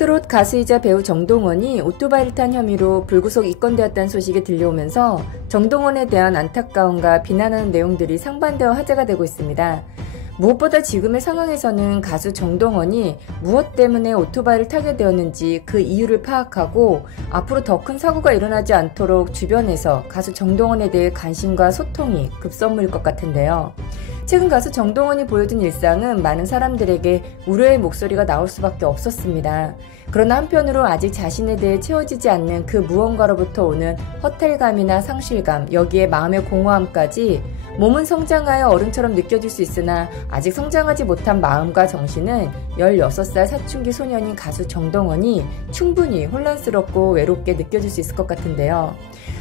트롯 가수이자 배우 정동원이 오토바이를 탄 혐의로 불구속 입건되었다는 소식이 들려오면서 정동원에 대한 안타까움과 비난하는 내용들이 상반되어 화제가 되고 있습니다. 무엇보다 지금의 상황에서는 가수 정동원이 무엇 때문에 오토바이를 타게 되었는지 그 이유를 파악하고 앞으로 더 큰 사고가 일어나지 않도록 주변에서 가수 정동원에 대해 관심과 소통이 급선무일 것 같은데요. 최근 가수 정동원이 보여준 일상은 많은 사람들에게 우려의 목소리가 나올 수밖에 없었습니다. 그러나 한편으로 아직 자신에 대해 채워지지 않는 그 무언가로부터 오는 허탈감이나 상실감, 여기에 마음의 공허함까지 몸은 성장하여 어른처럼 느껴질 수 있으나 아직 성장하지 못한 마음과 정신은 16살 사춘기 소년인 가수 정동원이 충분히 혼란스럽고 외롭게 느껴질 수 있을 것 같은데요.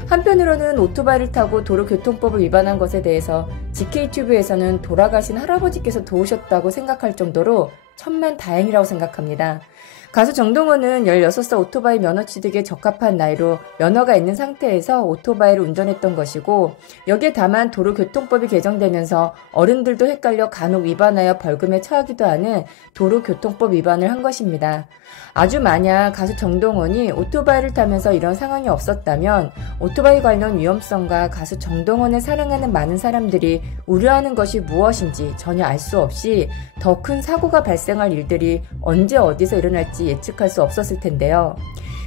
한편으로는 오토바이를 타고 도로교통법을 위반한 것에 대해서 GK튜브에서는 돌아가신 할아버지께서 도우셨다고 생각할 정도로 천만다행이라고 생각합니다. 가수 정동원은 16살 오토바이 면허 취득에 적합한 나이로 면허가 있는 상태에서 오토바이를 운전했던 것이고, 여기에 다만 도로교통법이 개정되면서 어른들도 헷갈려 간혹 위반하여 벌금에 처하기도 하는 도로교통법 위반을 한 것입니다. 아주 만약 가수 정동원이 오토바이를 타면서 이런 상황이 없었다면 오토바이 관련 위험성과 가수 정동원을 사랑하는 많은 사람들이 우려하는 것이 무엇인지 전혀 알 수 없이 더 큰 사고가 발생할 일들이 언제 어디서 일어날지 예측할 수 없었을 텐데요.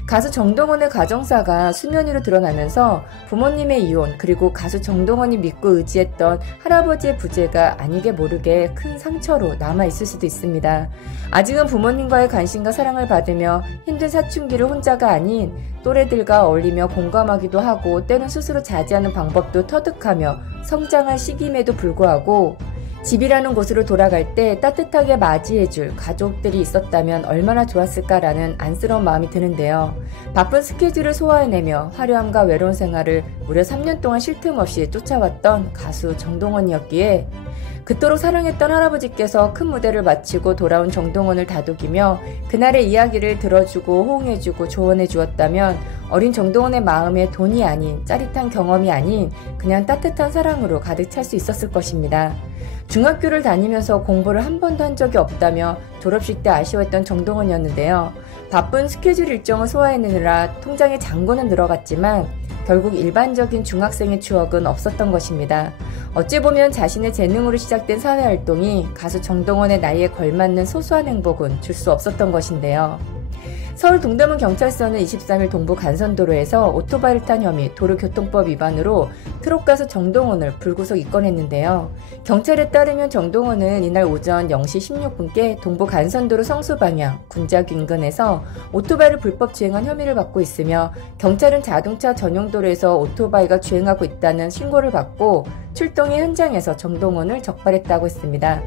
가수 정동원의 가정사가 수면 위로 드러나면서 부모님의 이혼, 그리고 가수 정동원이 믿고 의지했던 할아버지의 부재가 아니게 모르게 큰 상처로 남아있을 수도 있습니다. 아직은 부모님과의 관심과 사랑을 받으며 힘든 사춘기를 혼자가 아닌 또래들과 어울리며 공감하기도 하고, 때론 스스로 자제하는 방법도 터득하며 성장할 시기임에도 불구하고 집이라는 곳으로 돌아갈 때 따뜻하게 맞이해줄 가족들이 있었다면 얼마나 좋았을까라는 안쓰러운 마음이 드는데요. 바쁜 스케줄을 소화해내며 화려함과 외로운 생활을 무려 3년 동안 쉴 틈 없이 쫓아왔던 가수 정동원이었기에 그토록 사랑했던 할아버지께서 큰 무대를 마치고 돌아온 정동원을 다독이며 그날의 이야기를 들어주고 호응해주고 조언해 주었다면 어린 정동원의 마음에 돈이 아닌, 짜릿한 경험이 아닌 그냥 따뜻한 사랑으로 가득 찰 수 있었을 것입니다. 중학교를 다니면서 공부를 한 번도 한 적이 없다며 졸업식 때 아쉬워했던 정동원이었는데요. 바쁜 스케줄 일정을 소화해내느라 통장에 잔고는 늘어갔지만 결국 일반적인 중학생의 추억은 없었던 것입니다. 어찌 보면 자신의 재능으로 시작된 사회활동이 가수 정동원의 나이에 걸맞는 소소한 행복은 줄 수 없었던 것인데요. 서울 동대문 경찰서는 23일 동부 간선도로에서 오토바이를 탄 혐의 도로교통법 위반으로 트롯 가수 정동원을 불구속 입건했는데요. 경찰에 따르면 정동원은 이날 오전 0시 16분께 동부 간선도로 성수 방향 군자교 인근에서 오토바이를 불법 주행한 혐의를 받고 있으며, 경찰은 자동차 전용도로에서 오토바이가 주행하고 있다는 신고를 받고 출동해 현장에서 정동원을 적발했다고 했습니다.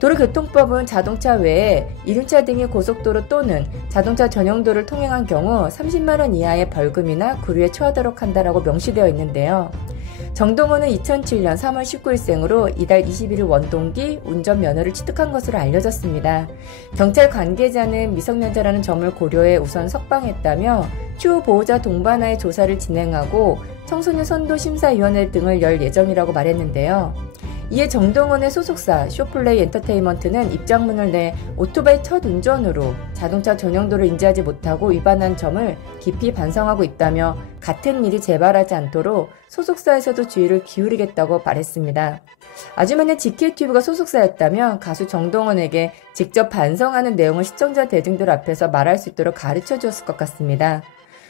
도로교통법은 자동차 외에 이륜차 등의 고속도로 또는 자동차 전용도로를 통행한 경우 30만원 이하의 벌금이나 구류에 처하도록 한다라고 명시되어 있는데요. 정동원은 2007년 3월 19일생으로 이달 21일 원동기 운전면허를 취득한 것으로 알려졌습니다. 경찰 관계자는 미성년자라는 점을 고려해 우선 석방했다며 추후 보호자 동반하에 조사를 진행하고 청소년 선도심사위원회 등을 열 예정이라고 말했는데요. 이에 정동원의 소속사 쇼플레이 엔터테인먼트는 입장문을 내 오토바이 첫 운전으로 자동차 전용도를 인지하지 못하고 위반한 점을 깊이 반성하고 있다며 같은 일이 재발하지 않도록 소속사에서도 주의를 기울이겠다고 말했습니다. 아주 만약 GKTV가 소속사였다면 가수 정동원에게 직접 반성하는 내용을 시청자 대중들 앞에서 말할 수 있도록 가르쳐 주었을 것 같습니다.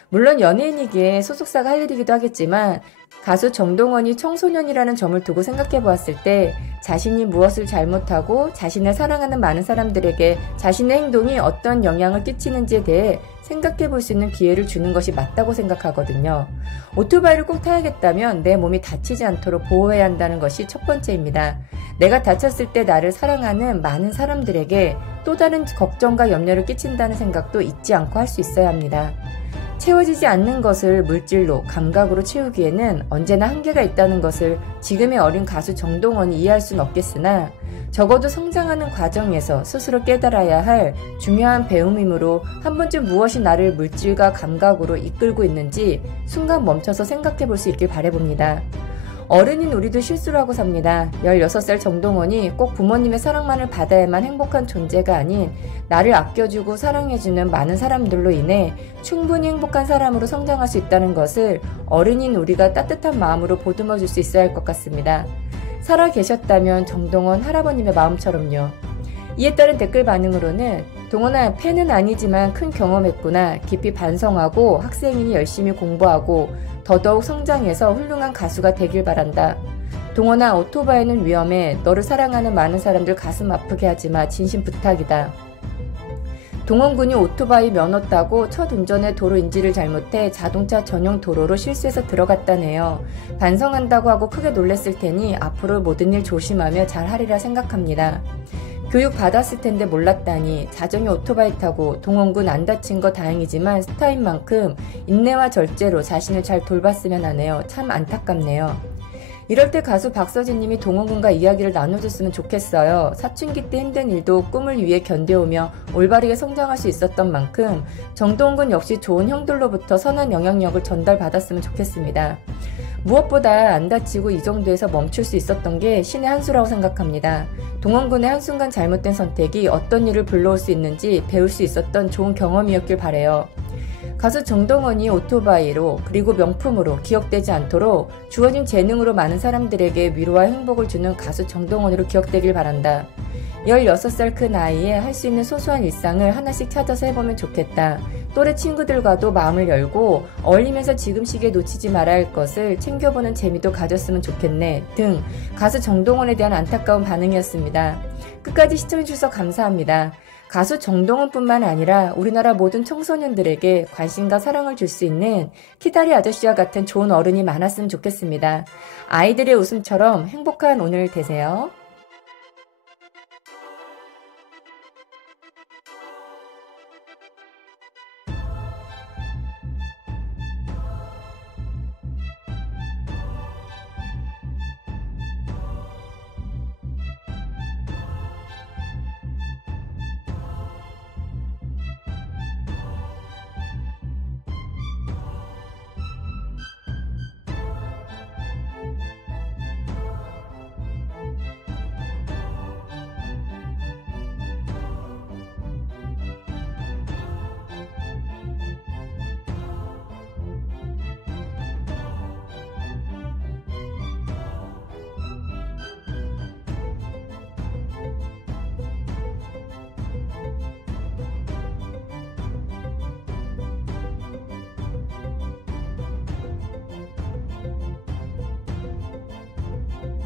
물론 연예인이기에 소속사가 할 일이기도 하겠지만 가수 정동원이 청소년이라는 점을 두고 생각해 보았을 때 자신이 무엇을 잘못하고 자신을 사랑하는 많은 사람들에게 자신의 행동이 어떤 영향을 끼치는지에 대해 생각해 볼 수 있는 기회를 주는 것이 맞다고 생각하거든요. 오토바이를 꼭 타야겠다면 내 몸이 다치지 않도록 보호해야 한다는 것이 첫 번째입니다. 내가 다쳤을 때 나를 사랑하는 많은 사람들에게 또 다른 걱정과 염려를 끼친다는 생각도 잊지 않고 할 수 있어야 합니다. 채워지지 않는 것을 물질로, 감각으로 채우기에는 언제나 한계가 있다는 것을 지금의 어린 가수 정동원이 이해할 수는 없겠으나 적어도 성장하는 과정에서 스스로 깨달아야 할 중요한 배움이므로 한 번쯤 무엇이 나를 물질과 감각으로 이끌고 있는지 순간 멈춰서 생각해 볼 수 있길 바라봅니다. 어른인 우리도 실수를 하고 삽니다. 16살 정동원이 꼭 부모님의 사랑만을 받아야만 행복한 존재가 아닌 나를 아껴주고 사랑해주는 많은 사람들로 인해 충분히 행복한 사람으로 성장할 수 있다는 것을 어른인 우리가 따뜻한 마음으로 보듬어 줄 수 있어야 할 것 같습니다. 살아 계셨다면 정동원 할아버님의 마음처럼요. 이에 따른 댓글 반응으로는 동원아, 팬은 아니지만 큰 경험했구나. 깊이 반성하고 학생이니 열심히 공부하고 더더욱 성장해서 훌륭한 가수가 되길 바란다. 동원아, 오토바이는 위험해. 너를 사랑하는 많은 사람들 가슴 아프게 하지마. 진심 부탁이다. 동원군이 오토바이 면허 따고 첫 운전에 도로 인지를 잘못해 자동차 전용 도로로 실수해서 들어갔다네요. 반성한다고 하고 크게 놀랬을 테니 앞으로 모든 일 조심하며 잘하리라 생각합니다. 교육 받았을 텐데 몰랐다니. 자정에 오토바이 타고 동원군 안 다친 거 다행이지만 스타인 만큼 인내와 절제로 자신을 잘 돌봤으면 하네요. 참 안타깝네요. 이럴 때 가수 박서진님이 동원군과 이야기를 나눠줬으면 좋겠어요. 사춘기 때 힘든 일도 꿈을 위해 견뎌오며 올바르게 성장할 수 있었던 만큼 정동원 역시 좋은 형들로부터 선한 영향력을 전달받았으면 좋겠습니다. 무엇보다 안 다치고 이 정도에서 멈출 수 있었던 게 신의 한 수라고 생각합니다. 동원군의 한순간 잘못된 선택이 어떤 일을 불러올 수 있는지 배울 수 있었던 좋은 경험이었길 바래요. 가수 정동원이 오토바이로 그리고 명품으로 기억되지 않도록 주어진 재능으로 많은 사람들에게 위로와 행복을 주는 가수 정동원으로 기억되길 바란다. 16살 그 나이에 할 수 있는 소소한 일상을 하나씩 찾아서 해보면 좋겠다. 또래 친구들과도 마음을 열고 어울리면서 지금 시기에 놓치지 말아야 할 것을 챙겨보는 재미도 가졌으면 좋겠네 등 가수 정동원에 대한 안타까운 반응이었습니다. 끝까지 시청해주셔서 감사합니다. 가수 정동원뿐만 아니라 우리나라 모든 청소년들에게 관심과 사랑을 줄 수 있는 키다리 아저씨와 같은 좋은 어른이 많았으면 좋겠습니다. 아이들의 웃음처럼 행복한 오늘 되세요.